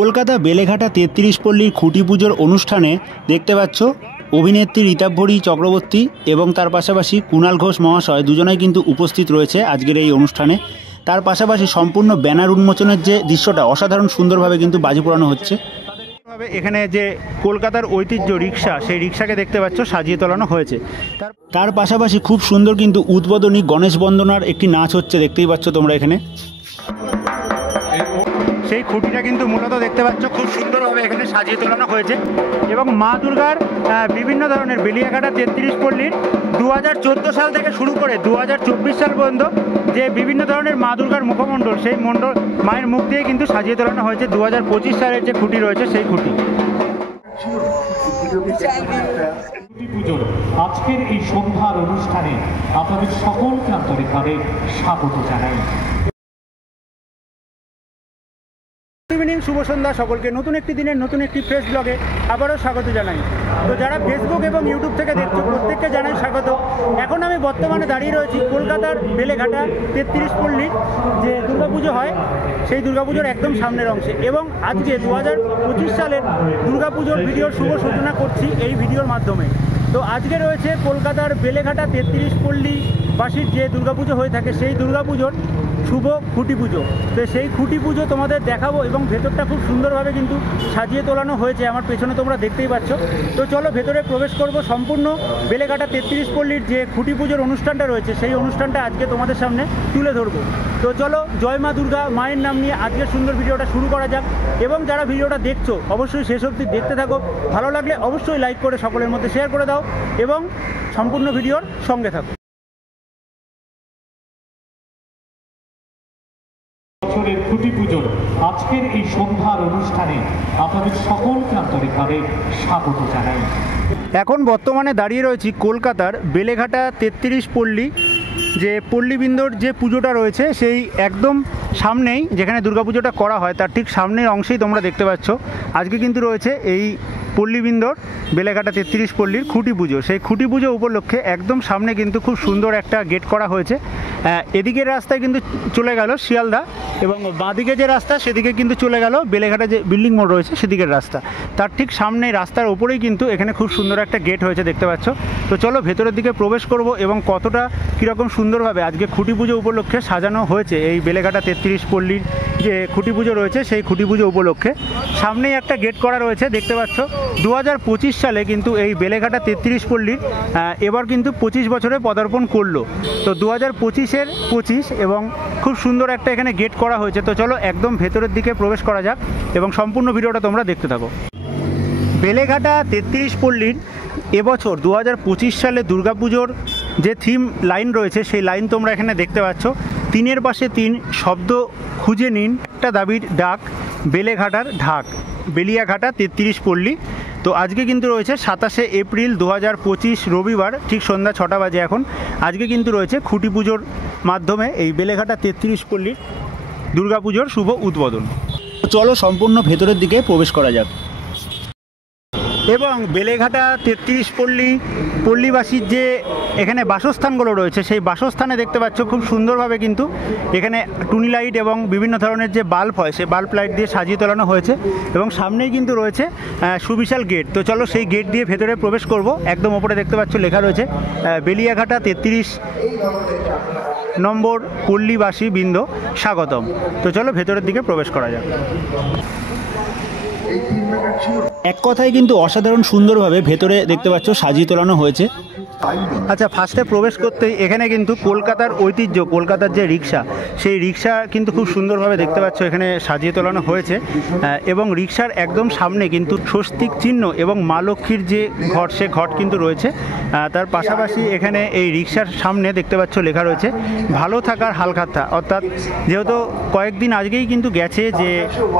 কলকাতা বেলেঘাটা ৩৩ পল্লীর খুঁটি পুজোর অনুষ্ঠানে দেখতে পাচ্ছ অভিনেত্রী ঋতাভরী চক্রবর্তী এবং তার পাশাপাশি কুণাল ঘোষ মহাশয় দুজনেই কিন্তু উপস্থিত রয়েছে আজকের এই অনুষ্ঠানে। তার পাশাপাশি সম্পূর্ণ ব্যানার উন্মোচনের যে দৃশ্যটা অসাধারণ সুন্দরভাবে কিন্তু বাজি পোড়ানো হচ্ছে। এখানে যে কলকাতার ঐতিহ্য রিক্সা, সেই রিক্সাকে দেখতে পাচ্ছ সাজিয়ে তোলানো হয়েছে। তার পাশাপাশি খুব সুন্দর কিন্তু উদ্বোধনী গণেশ বন্দনার একটি নাচ হচ্ছে, দেখতেই পাচ্ছ তোমরা এখানে। সেই খুঁটিটা কিন্তু মূলত দেখতে পাচ্ছ খুব সুন্দরভাবে এখানে সাজিয়ে তোলানো হয়েছে এবং মা দুর্গার বিভিন্ন ধরনের বেলিয়াঘাটা ৩৩ পল্লীর 2014 সাল থেকে শুরু করে 2024 সাল পর্যন্ত যে বিভিন্ন ধরনের মা দুর্গার মুখমণ্ডল, সেই মণ্ডল মায়ের মুখ দিয়ে কিন্তু সাজিয়ে তোলানো হয়েছে 2025 সালের যে খুঁটি রয়েছে সেই খুঁটি। পুজোর আজকের এই সন্ধ্যার অনুষ্ঠানে আপনাদের সকলকে আন্তরিকভাবে স্বাগত জানাই। শুভ সন্ধ্যা সকলকে, নতুন একটি দিনের নতুন একটি ফ্রেশ ব্লগে আবারও স্বাগত জানাই। তো যারা ফেসবুক এবং ইউটিউব থেকে দেখছো প্রত্যেককে জানাই স্বাগত। এখন আমি বর্তমানে দাঁড়িয়ে রয়েছি কলকাতার বেলেঘাটা ৩৩ পল্লীর যে দুর্গাপুজো হয় সেই দুর্গাপুজোর একদম সামনের অংশে এবং আজকে 2025 সালের দুর্গাপুজোর ভিডিওর শুভ সূচনা করছি এই ভিডিওর মাধ্যমে। তো আজকে রয়েছে কলকাতার বেলেঘাটা ৩৩ পল্লীবাসীর যে দুর্গাপুজো হয়ে থাকে সেই দুর্গাপুজোর শুভ খুঁটি পুজো। তো সেই খুঁটি পুজো তোমাদের দেখাবো এবং ভেতরটা খুব সুন্দরভাবে কিন্তু সাজিয়ে তোলানো হয়েছে, আমার পেছনে তোমরা দেখতেই পাচ্ছ। তো চলো ভেতরে প্রবেশ করব। সম্পূর্ণ বেলেঘাটা ৩৩ পল্লীর যে খুঁটি পুজোর অনুষ্ঠানটা রয়েছে সেই অনুষ্ঠানটা আজকে তোমাদের সামনে তুলে ধরবো। তো চলো জয় মা দুর্গা, মায়ের নাম নিয়ে আজকের সুন্দর ভিডিওটা শুরু করা যাক। এবং যারা ভিডিওটা দেখছো অবশ্যই শেষ অবধি দেখতে থাকো, ভালো লাগলে অবশ্যই লাইক করে সকলের মধ্যে শেয়ার করে দাও এবং সম্পূর্ণ ভিডিওর সঙ্গে থাকো। বছরের খুঁটি পুজোর আজকের এই সন্ধ্যার অনুষ্ঠানে আপনাদের সকলকে আন্তরিকভাবে স্বাগত জানাই। এখন বর্তমানে দাঁড়িয়ে রয়েছি কলকাতার বেলেঘাটা ৩৩ পল্লী যে পল্লীবৃন্দর যে পুজোটা রয়েছে সেই একদম সামনেই, যেখানে দুর্গাপুজোটা করা হয় তার ঠিক সামনের অংশেই তোমরা দেখতে পাচ্ছ আজকে কিন্তু রয়েছে এই পল্লীবৃন্দর বেলেঘাটা ৩৩ পল্লীর খুঁটি পুজো। সেই খুঁটি পুজো উপলক্ষে একদম সামনে কিন্তু খুব সুন্দর একটা গেট করা হয়েছে। এদিকের রাস্তায় কিন্তু চলে গেল শিয়ালদা এবং বাঁদিকে যে রাস্তা সেদিকে কিন্তু চলে গেল বেলেঘাটা যে বিল্ডিং মোড় রয়েছে সেদিকের রাস্তা। তার ঠিক সামনে রাস্তার ওপরেই কিন্তু এখানে খুব সুন্দর একটা গেট হয়েছে, দেখতে পাচ্ছ। তো চলো ভেতরের দিকে প্রবেশ করব এবং কতটা কীরকম সুন্দরভাবে আজকে খুঁটি পুজো উপলক্ষে সাজানো হয়েছে এই বেলেঘাটা ৩৩ পল্লীর যে খুঁটি পুজো রয়েছে সেই খুঁটি পুজো উপলক্ষে। সামনেই একটা গেট করা রয়েছে, দেখতে পাচ্ছ। 2025 সালে কিন্তু এই বেলেঘাটা ৩৩ পল্লীর এবার কিন্তু 25 বছরে পদার্পণ করলো। তো 2025-এর 25 এবং খুব সুন্দর একটা এখানে গেট করা হয়েছে। তো চলো একদম ভেতরের দিকে প্রবেশ করা যাক এবং সম্পূর্ণ ভিডিওটা তোমরা দেখতে থাকো। বেলেঘাটা ৩৩ পল্লীর এবছর 2025 সালে দুর্গাপুজোর যে থিম লাইন রয়েছে সেই লাইন তোমরা এখানে দেখতে পাচ্ছ। 3-এর পাশে 3, শব্দ খুঁজে নিন, একটা দাবির ডাক, বেলেঘাটার ঢাক, বেলিয়াঘাটা ৩৩ পল্লী। তো আজকে কিন্তু রয়েছে 27শে এপ্রিল 2025 রবিবার, ঠিক সন্ধ্যা 6টা বাজে এখন। আজকে কিন্তু রয়েছে খুঁটি পুজোর মাধ্যমে এই বেলেঘাটা ৩৩ পল্লীর দুর্গাপুজোর শুভ উদ্বোধন। চলো সম্পূর্ণ ভেতরের দিকে প্রবেশ করা যাক। এবং বেলেঘাটা ৩৩ পল্লীবাসীর যে এখানে বাসস্থানগুলো রয়েছে সেই বাসস্থানে দেখতে পাচ্ছ খুব সুন্দরভাবে কিন্তু এখানে টুনি লাইট এবং বিভিন্ন ধরনের যে বাল্ব হয় সেই বাল্ব লাইট দিয়ে সাজিয়ে তোলানো হয়েছে এবং সামনেই কিন্তু রয়েছে সুবিশাল গেট। তো চলো সেই গেট দিয়ে ভেতরে প্রবেশ করব। একদম ওপরে দেখতে পাচ্ছ লেখা রয়েছে বেলিয়াঘাটা ৩৩ নম্বর পল্লীবাসী বৃন্দ স্বাগতম। তো চলো ভেতরের দিকে প্রবেশ করা যাক। এক কথায় কিন্তু অসাধারণ সুন্দরভাবে ভেতরে দেখতে পাচ্ছ সাজিয়ে তোলানো হয়েছে। আচ্ছা, ফার্স্টে প্রবেশ করতেই এখানে কিন্তু কলকাতার ঐতিহ্য, কলকাতার যে রিক্সা সেই রিক্সা কিন্তু খুব সুন্দরভাবে দেখতে পাচ্ছ এখানে সাজিয়ে তোলানো হয়েছে এবং রিক্সার একদম সামনে কিন্তু স্বস্তিক চিহ্ন এবং মা লক্ষ্মীর যে ঘট সে ঘট কিন্তু রয়েছে। তার পাশাপাশি এখানে এই রিক্সার সামনে দেখতে পাচ্ছ লেখা রয়েছে ভালো থাকার হালখাতা। অর্থাৎ যেহেতু কয়েকদিন আজকেই কিন্তু গেছে যে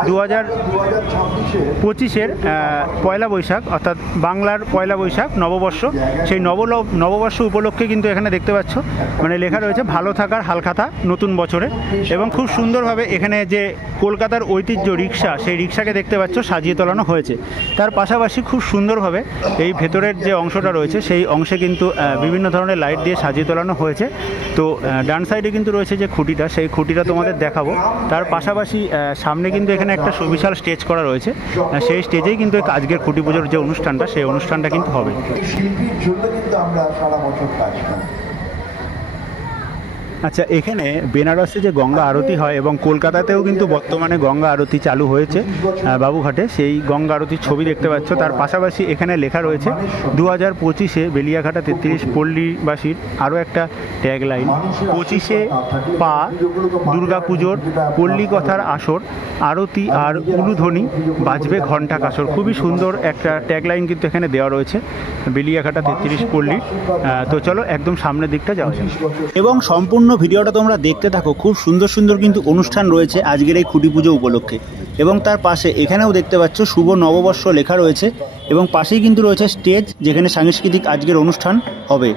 2025-এর পয়লা বৈশাখ, অর্থাৎ বাংলার পয়লা বৈশাখ নববর্ষ, সেই নববর্ষ উপলক্ষে কিন্তু এখানে দেখতে পাচ্ছ মানে লেখা রয়েছে ভালো থাকার হালখাতা নতুন বছরে, এবং খুব সুন্দরভাবে এখানে যে কলকাতার ঐতিহ্য রিক্সা, সেই রিক্সাকে দেখতে পাচ্ছ সাজিয়ে তোলানো হয়েছে। তার পাশাপাশি খুব সুন্দরভাবে এই ভেতরের যে অংশটা রয়েছে সেই অংশে কিন্তু বিভিন্ন ধরনের লাইট দিয়ে সাজিয়ে তোলানো হয়েছে। তো ডান সাইডে কিন্তু রয়েছে যে খুঁটিটা, সেই খুঁটিটা তোমাদের দেখাবো। তার পাশাপাশি সামনে কিন্তু এখানে একটা সুবিশাল স্টেজ করা রয়েছে, সেই স্টেজেই কিন্তু আজকের খুঁটি পুজোর যে অনুষ্ঠানটা, সেই অনুষ্ঠানটা কিন্তু হবে। শিল্পীর জন্য কিন্তু আমরা সারা বছর কাজ করি। আচ্ছা, এখানে বেনারসে যে গঙ্গা আরতি হয় এবং কলকাতাতেও কিন্তু বর্তমানে গঙ্গা আরতি চালু হয়েছে বাবুঘাটে, সেই গঙ্গা আরতির ছবি দেখতে পাচ্ছ। তার পাশাপাশি এখানে লেখা রয়েছে 2025-এ বেলিয়াঘাটা 33 পল্লীবাসীর আরও একটা ট্যাগলাইন, 25-এ পা দুর্গাপুজোর পল্লী কথার আসর, আরতি আর উলুধ্বনি বাজবে ঘণ্টা কাসর। খুবই সুন্দর একটা ট্যাগলাইন কিন্তু এখানে দেওয়া রয়েছে বেলিয়াঘাটা 33 পল্লী। তো চলো একদম সামনের দিকটা যাওয়া যায় এবং সম্পূর্ণ ভিডিওটা তোমরা দেখতে থাকো। খুব সুন্দর সুন্দর কিন্তু অনুষ্ঠান রয়েছে আজকের এই খুঁটি পুজো উপলক্ষে, এবং তার পাশে এখানেও দেখতে পাচ্ছ শুভ নববর্ষ লেখা রয়েছে, এবং পাশেই কিন্তু রয়েছে স্টেজ যেখানে সাংস্কৃতিক আজকের অনুষ্ঠান হবে।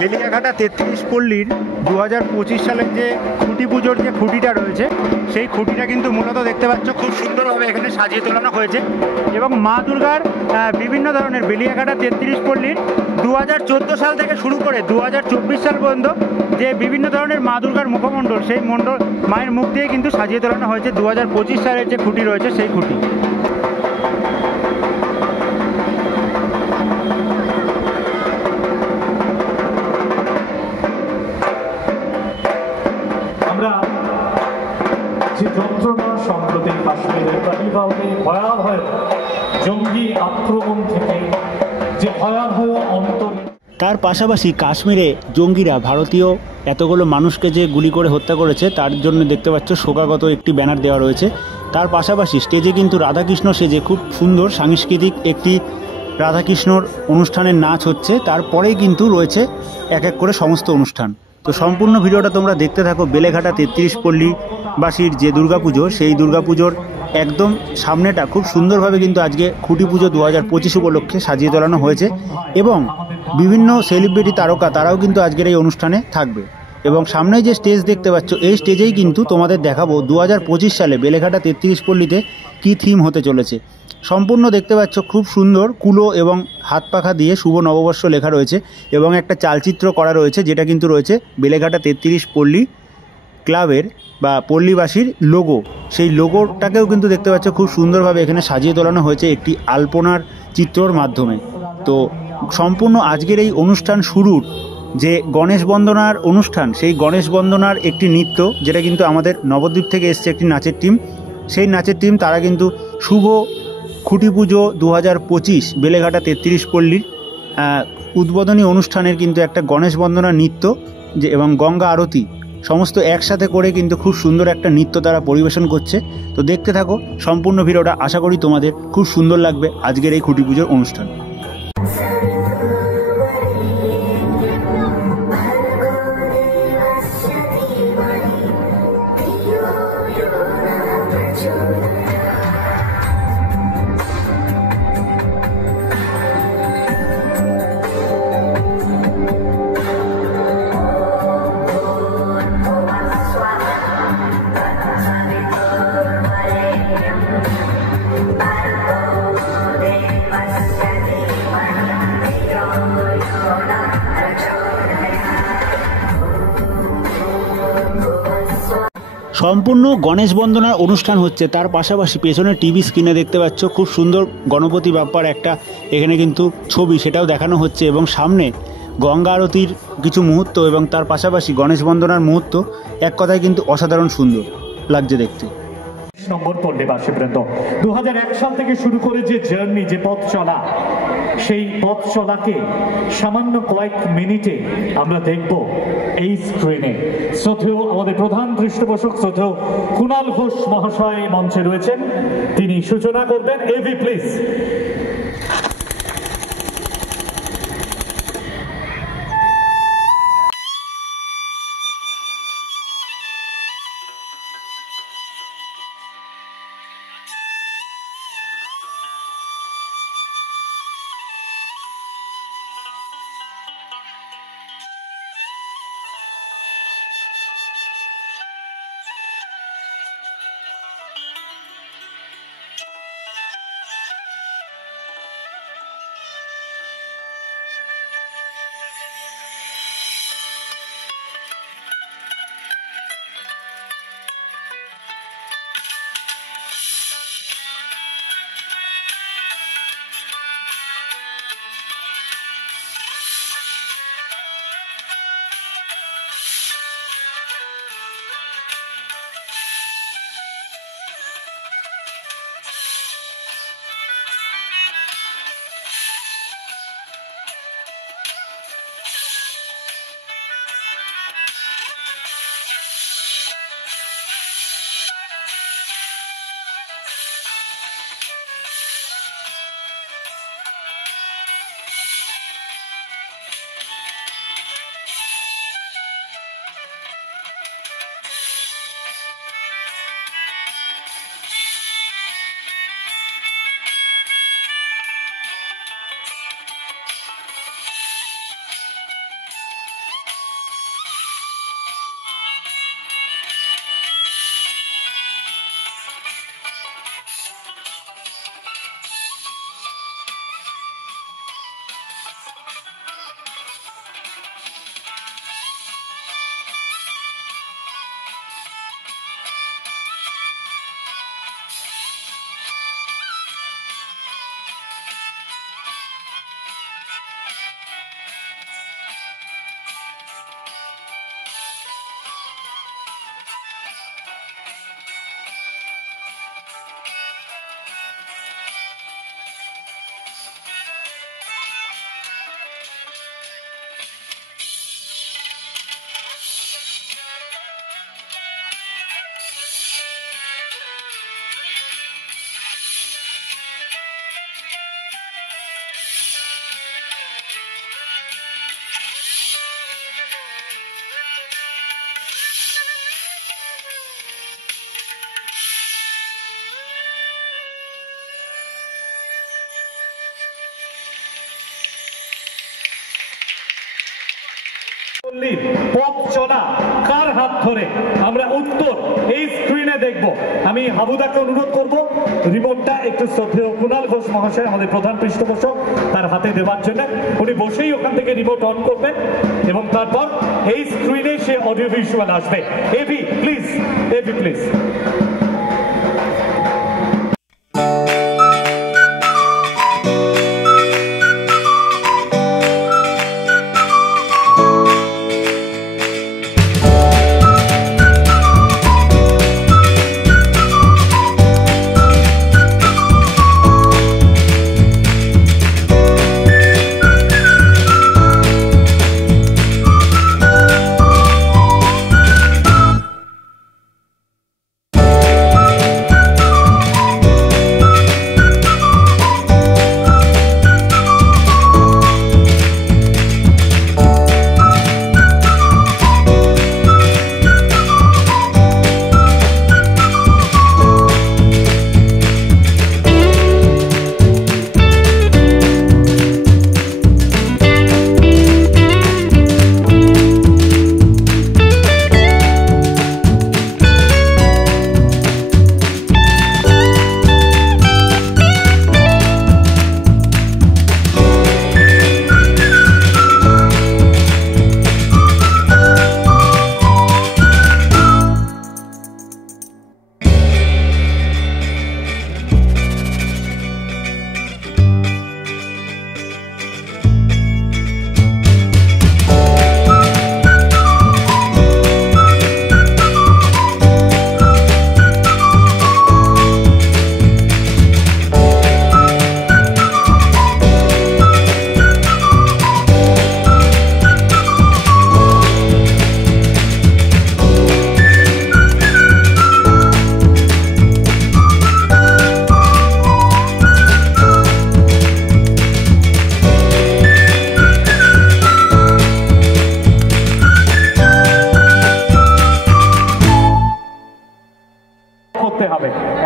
বেলিয়াঘাটা 33 পল্লীর 2025 সালের যে খুঁটি পুজোর যে খুঁটিটা রয়েছে, সেই খুঁটিটা কিন্তু মূলত দেখতে পাচ্ছ খুব সুন্দরভাবে এখানে সাজিয়ে তোলানো হয়েছে, এবং মা দুর্গার বিভিন্ন ধরনের বেলিয়াঘাটা 33 পল্লীর 2014 সাল থেকে শুরু করে 2024 সাল পর্যন্ত যে বিভিন্ন ধরনের মা দুর্গার মুখমণ্ডল, সেই মণ্ডল মায়ের মুখ দিয়ে কিন্তু সাজিয়ে তোলানো হয়েছে 2025 সালের যে খুঁটি রয়েছে সেই খুঁটি। যে যন্ত্রণা সম্প্রতি কাশ্মীরের প্রাণীভাবে ভয়াবহ জঙ্গি আক্রমণ থেকে যে ভয়াবহ অন্তর, তার পাশাপাশি কাশ্মীরে জঙ্গিরা ভারতীয় এতগুলো মানুষকে যে গুলি করে হত্যা করেছে তার জন্য দেখতে পাচ্ছ শোকাগত একটি ব্যানার দেওয়া রয়েছে। তার পাশাপাশি স্টেজে কিন্তু রাধাকৃষ্ণ সেজে খুব সুন্দর সাংস্কৃতিক একটি রাধাকৃষ্ণর অনুষ্ঠানের নাচ হচ্ছে, তারপরেই কিন্তু রয়েছে এক এক করে সমস্ত অনুষ্ঠান। তো সম্পূর্ণ ভিডিওটা তোমরা দেখতে থাকো। বেলেঘাটা 33 পল্লীবাসীর যে দুর্গাপুজো, সেই দুর্গাপুজোর একদম সামনেটা খুব সুন্দরভাবে কিন্তু আজকে খুঁটি পুজো 2025 উপলক্ষে সাজিয়ে তোলানো হয়েছে, এবং বিভিন্ন সেলিব্রিটি তারকা তারাও কিন্তু আজকের এই অনুষ্ঠানে থাকবে। এবং সামনে যে স্টেজ দেখতে পাচ্ছ, এই স্টেজেই কিন্তু তোমাদের দেখাবো 2025 সালে বেলেঘাটা 33 পল্লীতে কী থিম হতে চলেছে। সম্পূর্ণ দেখতে পাচ্ছ খুব সুন্দর কুলো এবং হাত পাখা দিয়ে শুভ নববর্ষ লেখা রয়েছে, এবং একটা চালচিত্র করা রয়েছে যেটা কিন্তু রয়েছে বেলেঘাটা 33 পল্লী ক্লাবের বা পল্লীবাসীর লোগো। সেই লোগোটাকেও কিন্তু দেখতে পাচ্ছ খুব সুন্দরভাবে এখানে সাজিয়ে তোলানো হয়েছে একটি আলপনার চিত্রর মাধ্যমে। তো সম্পূর্ণ আজকের এই অনুষ্ঠান শুরুর যে গণেশ বন্দনার অনুষ্ঠান, সেই গণেশ বন্দনার একটি নৃত্য যেটা কিন্তু আমাদের নবদ্বীপ থেকে এসছে একটি নাচের টিম, সেই নাচের টিম তারা কিন্তু শুভ খুঁটি পুজো 2025 বেলেঘাটা 33 পল্লীর উদ্বোধনী অনুষ্ঠানের কিন্তু একটা গণেশ বন্দনা নৃত্য যে এবং গঙ্গা আরতি সমস্ত একসাথে করে কিন্তু খুব সুন্দর একটা নৃত্য তারা পরিবেশন করছে। তো দেখতে থাকো সম্পূর্ণ ভিডিওটা, আশা করি তোমাদের খুব সুন্দর লাগবে আজকের এই খুঁটি পুজোর অনুষ্ঠান। সম্পূর্ণ গণেশ বন্দনার অনুষ্ঠান হচ্ছে, তার পাশাপাশি পেছনে টিভি স্ক্রিনে দেখতে পাচ্ছ খুব সুন্দর গণপতি বাপ্পার একটা এখানে কিন্তু ছবি, সেটাও দেখানো হচ্ছে, এবং সামনে গঙ্গা আরতির কিছু মুহূর্ত এবং তার পাশাপাশি গণেশ বন্দনার মুহূর্ত এক কথায় কিন্তু অসাধারণ সুন্দর লাগছে দেখতে। নম্বর পল্লীবাসী বৃন্দ, 2001 সাল থেকে শুরু করে যে জার্নি, যে পথ চলা, সেই পথ চলাকে সামান্য কয়েক মিনিটে আমরা দেখব এই স্ক্রিনে। শ্রদ্ধেয় আমাদের প্রধান পৃষ্ঠপোষক শ্রদ্ধেয় কুণাল ঘোষ মহাশয় মঞ্চে রয়েছেন, তিনি সূচনা করবেন। AV please. চলা কার হাত ধরে, আমরা উত্তর এই স্ক্রিনে দেখব। আমি হাবুদাকে অনুরোধ করব রিমোটটা একটু শ্রদ্ধেয় কুণাল ঘোষ মহাশয়, আমাদের প্রধান পৃষ্ঠপোষক, তার হাতে দেওয়ার জন্য। উনি বসেই ওখান থেকে রিমোট অন করবেন এবং তারপর এই স্ক্রিনে সে অডিও ভিজুয়াল আসবে। AV please, AV please.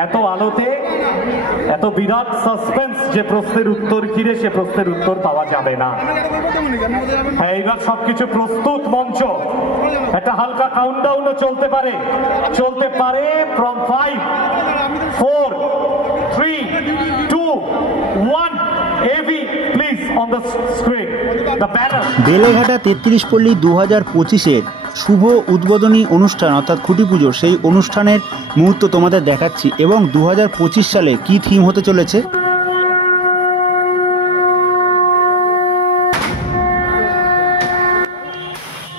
এত আলোতে এত বিরাট সাসপেন্স যে প্রশ্নের উত্তর ঘিরে সে প্রশ্নের উত্তর পাওয়া যাবে না। হ্যাঁ, এইবার সবকিছু প্রস্তুত মঞ্চ, একটা হালকা কাউন্টডাউনও চলতে পারে from 5, 4, 3, 2, 1. AV please on the screen the banner. Beleghata 33 Pally 2025-এর শুভ উদ্বোধনী অনুষ্ঠান অর্থাৎ খুঁটি পুজো, সেই অনুষ্ঠানের মুহূর্ত তোমাদের দেখাচ্ছি এবং 2025 সালে কি থিম হতে চলেছে।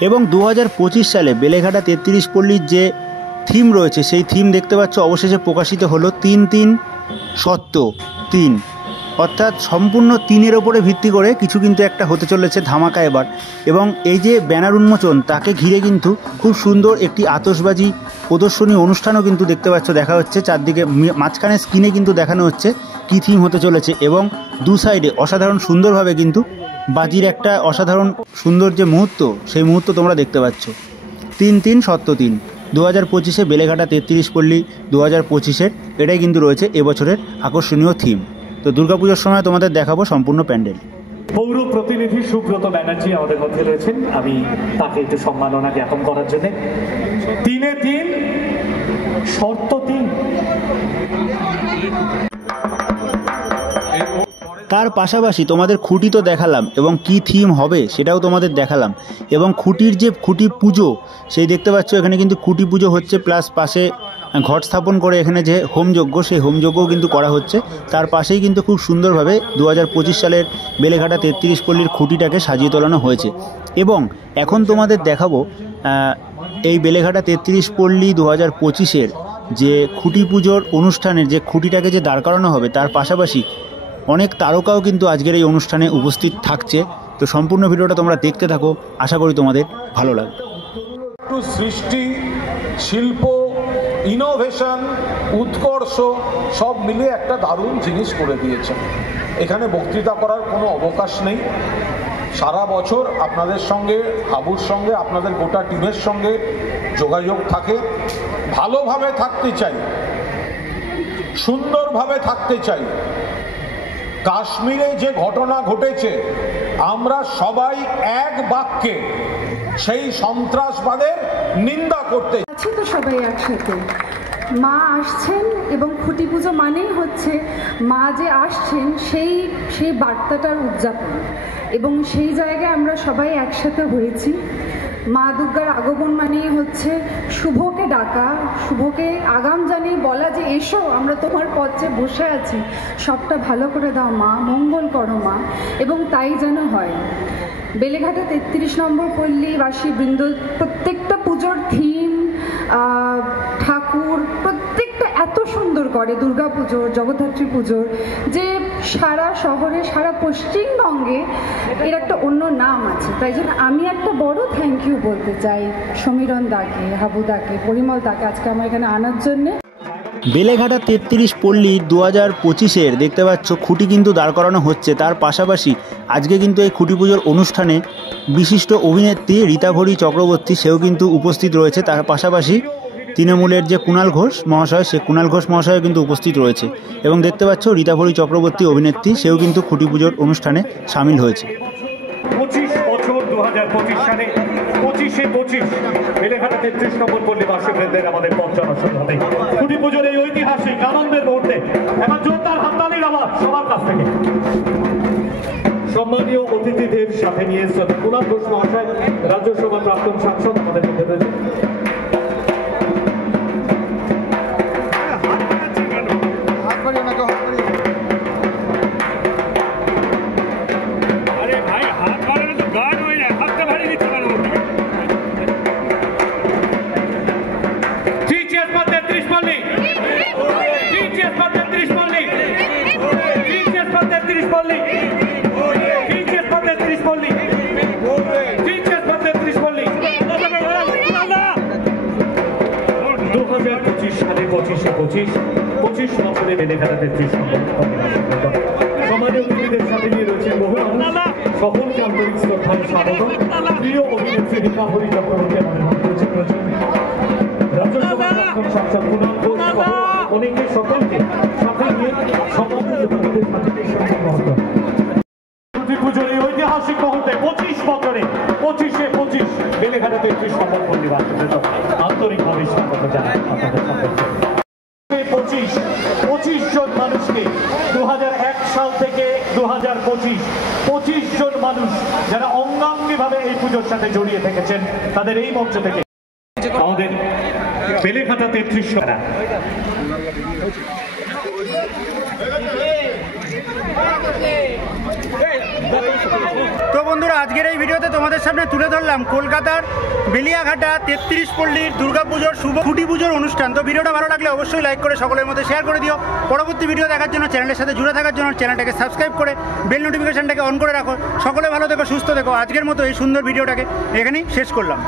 এবং 2025 সালে বেলেঘাটা 33 পল্লীর যে থিম রয়েছে সেই থিম দেখতে পাচ্ছ অবশেষে প্রকাশিত হলো 3-3 সত্য 3, অর্থাৎ সম্পূর্ণ 3-এর ওপরে ভিত্তি করে কিছু কিন্তু একটা হতে চলেছে ধামাকা এবার। এবং এই যে ব্যানার উন্মোচন, তাকে ঘিরে কিন্তু খুব সুন্দর একটি আতশবাজি প্রদর্শনী অনুষ্ঠানও কিন্তু দেখতে পাচ্ছ দেখা হচ্ছে চারদিকে, মাঝখানে স্ক্রিনে কিন্তু দেখানো হচ্ছে কী থিম হতে চলেছে এবং দু সাইডে অসাধারণ সুন্দরভাবে কিন্তু বাজির একটা অসাধারণ সুন্দর যে মুহূর্ত, সেই মুহূর্ত তোমরা দেখতে পাচ্ছ। 3-3 সত্য 3 2025-এ বেলেঘাটা 33 পল্লী 2025-এর এটাই কিন্তু রয়েছে এবছরের আকর্ষণীয় থিম। তো দুর্গাপুজোর সময় তোমাদের দেখাবো সম্পূর্ণ প্যান্ডেল। পৌর প্রতিনিধি সুব্রত ব্যানার্জি আমাদের মধ্যে রয়েছেন, আমি তাকে একটু সম্মাননা জ্ঞাপন করার জন্য। 3-3 শর্ত 3। তার পাশাপাশি তোমাদের খুঁটি তো দেখালাম এবং কি থিম হবে সেটাও তোমাদের দেখালাম, এবং খুঁটির যে খুঁটি পুজো সেই দেখতে পাচ্ছ এখানে কিন্তু খুঁটি পুজো হচ্ছে, প্লাস পাশে ঘট স্থাপন করে এখানে যে হোমযজ্ঞ সেই হোমযজ্ঞও কিন্তু করা হচ্ছে। তার পাশেই কিন্তু খুব সুন্দরভাবে 2025 সালের বেলেঘাটা 33 পল্লীর খুঁটিটাকে সাজিয়ে তোলানো হয়েছে। এবং এখন তোমাদের দেখাবো এই বেলেঘাটা 33 পল্লী 2025-এর যে খুঁটি পুজোর অনুষ্ঠানের যে খুঁটিটাকে যে দাঁড় করানো হবে, তার পাশাপাশি অনেক তারকাও কিন্তু আজকের এই অনুষ্ঠানে উপস্থিত থাকছে। তো সম্পূর্ণ ভিডিওটা তোমরা দেখতে থাকো, আশা করি তোমাদের ভালো লাগবে। সৃষ্টি, শিল্প, ইনোভেশন, উৎকর্ষ সব মিলিয়ে একটা দারুণ জিনিস করে দিয়েছেন। এখানে বক্তৃতা করার কোনো অবকাশ নেই। সারা বছর আপনাদের সঙ্গে, হাবুর সঙ্গে, আপনাদের গোটা টিমের সঙ্গে যোগাযোগ থাকে। ভালোভাবে থাকতে চাই, সুন্দরভাবে থাকতে চাই। কাশ্মীরে যে ঘটনা ঘটেছে, আমরা সবাই এক বাক্যে সেই সন্ত্রাসবাদের নিন্দা করতে। আছি তো সবাই একসাথে, মা আসছেন এবং খুঁটি পুজো মানেই হচ্ছে মা যে আসছেন সেই বার্তাটার উদযাপন, এবং সেই জায়গায় আমরা সবাই একসাথে হয়েছি। মা দুর্গার আগমন মানেই হচ্ছে শুভকে ডাকা, শুভকে আগাম জানিয়ে বলা যে এসো, আমরা তোমার পথে বসে আছি, সবটা ভালো করে দাও মা, মঙ্গল করো মা, এবং তাই যেন হয়। বেলেঘাটা 33 নম্বর পল্লীবাসী বৃন্দ প্রত্যেকটা পুজোর থিম, ঠাকুর প্রত্যেকটা এত সুন্দর করে, দুর্গা পুজোর, জগদ্ধাত্রী পুজোর, যে সারা শহরে সারা পশ্চিমবঙ্গে এর একটা অন্য নাম আছে। তাই জন্য আমি একটা বড় থ্যাংক ইউ বলতে চাই সমীরণ দাকে, হাবু দাকে, পরিমল দাকে আজকে আমার এখানে আনার জন্যে। বেলেঘাটা 33 পল্লী 2025-এর দেখতে পাচ্ছ খুঁটি কিন্তু দাঁড় করানো হচ্ছে। তার পাশাপাশি আজকে কিন্তু এই খুঁটি পুজোর অনুষ্ঠানে বিশিষ্ট অভিনেত্রী রীতাভরি চক্রবর্তী সেও কিন্তু উপস্থিত রয়েছে। তার পাশাপাশি তৃণমূলের যে কুণাল ঘোষ মহাশয়, সে কুণাল ঘোষ মহাশয় কিন্তু উপস্থিত রয়েছে, এবং দেখতে পাচ্ছ রীতাভরি চক্রবর্তী অভিনেত্রী সেও কিন্তু খুঁটি পুজোর অনুষ্ঠানে সামিল হয়েছে। 25 বছর 2025 সালে 25 বেলেঘাটা 33 নম্বর পল্লী বাসীবৃন্দের আমাদের পঞ্চম শুরু হবে খুঁটি পুজোর এই ঐতিহাসিক আনন্দের মুহূর্তে। এখন জোরদার হাততালির আওয়াজ সবার কাছ থেকে। সম্মানীয় অতিথিদের সাথে নিয়ে শ্রদ্ধেয় কুণাল ঘোষ মহাশয়, রাজ্যসভার প্রাক্তন সাংসদ আমাদের মধ্যে রয়েছে। পঁচিশ বছরে বেলেঘাটা 33 নম্বর সম্মানীয় অতিথিদের সাথে নিয়ে রয়েছেন বহু মানুষ, সকলকে আন্তরিক শ্রদ্ধায় স্বাগত। প্রিয় অভিনেত্রী রীতাভরি চক্রবর্তী আমাদের মধ্যে রয়েছেন, রাজ্যসভার প্রাক্তন সাংসদ কুণাল ঘোষ, অনেকে সকলকে সাথে নিয়ে সম্মানীয় অতিথিদের সাথে পুজোর এই ঐতিহাসিক মুহূর্তে 25 বছরে 25 বেলেঘাটা 33 নম্বর পল্লী বাসীবৃন্দ আন্তরিকভাবে স্বাগত জানাই আপনাদের সকলকে। 25 জন মানুষকে 2001 সাল থেকে 2025 জন মানুষ যারা অঙ্গাঙ্গিভাবে এই পুজোর সাথে জড়িয়ে থেকেছেন, তাদের এই মঞ্চ থেকে আমাদের বেলেঘাটা 33 টাকা। তো বন্ধুরা, আজকের এই ভিডিওতে তোমাদের সামনে তুলে ধরলাম কলকাতার বেলিয়াঘাটা 33 পল্লীর দুর্গাপুজোর শুভ খুঁটি পুজোর অনুষ্ঠান। তো ভিডিওটা ভালো লাগলে অবশ্যই লাইক করে সকলের মধ্যে শেয়ার করে দিও। পরবর্তী ভিডিও দেখার জন্য, চ্যানেলের সাথে জুড়ে থাকার জন্য চ্যানেলটাকে সাবস্ক্রাইব করে বেল নোটিফিকেশনটাকে অন করে রাখো। সকলে ভালো থেকো, সুস্থ থেকো। আজকের মতো এই সুন্দর ভিডিওটাকে এখানেই শেষ করলাম।